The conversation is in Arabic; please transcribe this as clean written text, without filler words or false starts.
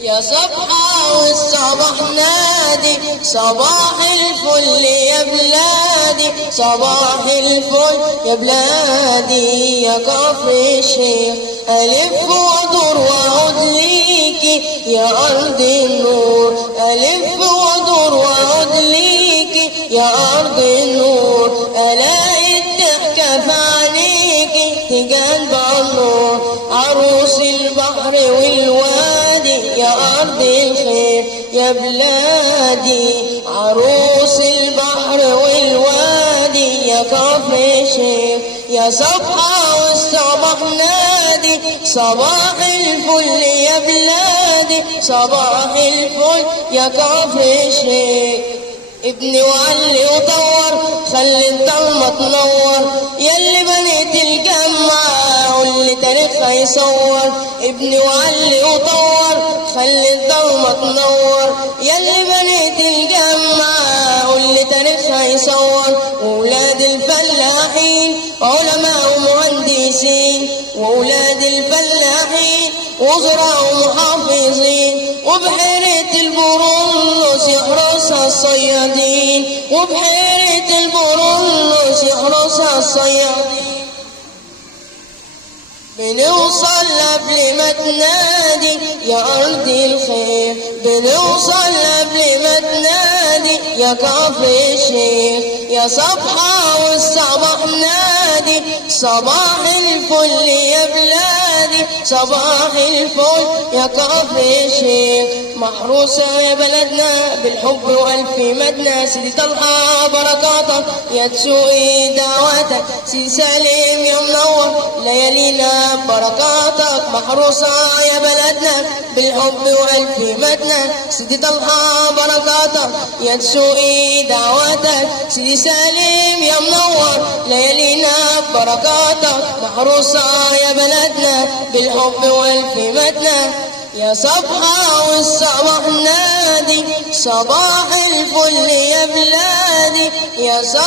يا صبحة والصباح نادي، صباح الفل يا بلادي، صباح الفل يا بلادي. يا كفر الشيخ ألف وادور وأعود ليكي، يا أرض النور ألف وادور وأعود ليكي، يا أرض النور. ألاقي الضحكة في عينيكي تجنب النور، عروس البحر والوادي، يا أرض الخير يا بلادي، عروس البحر والوادي. يا كفر الشيخ يا صبحة والصباح نادي، صباح الفل يا بلادي، صباح الفل يا كفر الشيخ. ابني وعلي وطور خلي الضلمة تنور، ياللي بنيت الجامعة واللي تاريخها يصور. ابني وعلي وطور خلي الضلمة تنور، ياللي بنيت الجامعة واللي تاريخها يصور. وولاد الفلاحين علماء ومهندسين، وولاد الفلاحين وزراء ومحافظين، وبحيرة البرولوس يحرسها الصيادين، وبحيرة البرولوس يحرسها الصيادين. بنوصل قبل ما تنادي يا أرض الخير، بنوصل قبل ما تنادي يا كفر الشيخ. يا صبحة والصباح نادي، صباح الفل يا بلادي، صباح الفل يا كفر الشيخ. محروسة يا بلدنا بالحب وألف مدنى، سيدي طلحة بركاتك يا تسوقي دعواتك، سيدي سالم يا منور ليالينا بركاتك. محروسة يا بلدنا بالحب وألف مدنى، سيدي طلحة بركاتك يا تسوقي دعواتك، سيدي سالم يا منور ليالينا بركاتك. محروسة يا بلدنا بالحب وألف مدنى، يا صبحة والصباح نادي، صباح الفل يا بلادي، يا صبحة